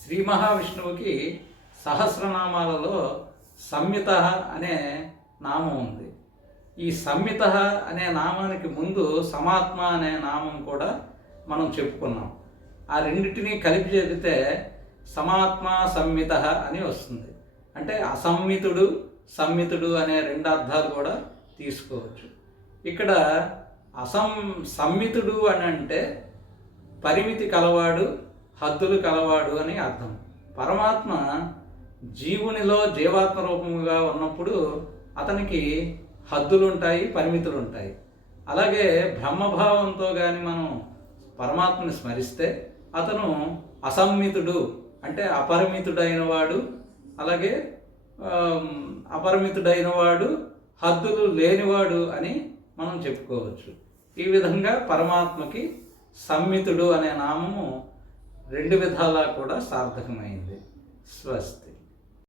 శ్రీ మహావిష్ణువుకి సహస్రనామాలలో సంహిత అనే నామం ఉంది. ఈ సంహిత అనే నామానికి ముందు సమాత్మ అనే నామం కూడా మనం చెప్పుకున్నాం. ఆ రెండింటినీ కలిపి చెబితే సమాత్మ సంహిత అని వస్తుంది. అంటే అసంహితుడు, సంహితుడు అనే రెండు అర్థాలు కూడా తీసుకోవచ్చు. ఇక్కడ సంహితుడు అని అంటే పరిమితి కలవాడు, హద్దులు కలవాడు అని అర్థం. పరమాత్మ జీవునిలో జీవాత్మ రూపముగా ఉన్నప్పుడు అతనికి హద్దులు ఉంటాయి, పరిమితులు ఉంటాయి. అలాగే బ్రహ్మభావంతో కానీ మనం పరమాత్మని స్మరిస్తే అతను అసంహితుడు అంటే అపరిమితుడైన వాడు, అలాగే అపరిమితుడైన వాడు, హద్దులు లేనివాడు అని మనం చెప్పుకోవచ్చు. ఈ విధంగా పరమాత్మకి సంహితుడు అనే నామము రెండు విధాలా కూడా సార్థకమైంది. స్వస్తి.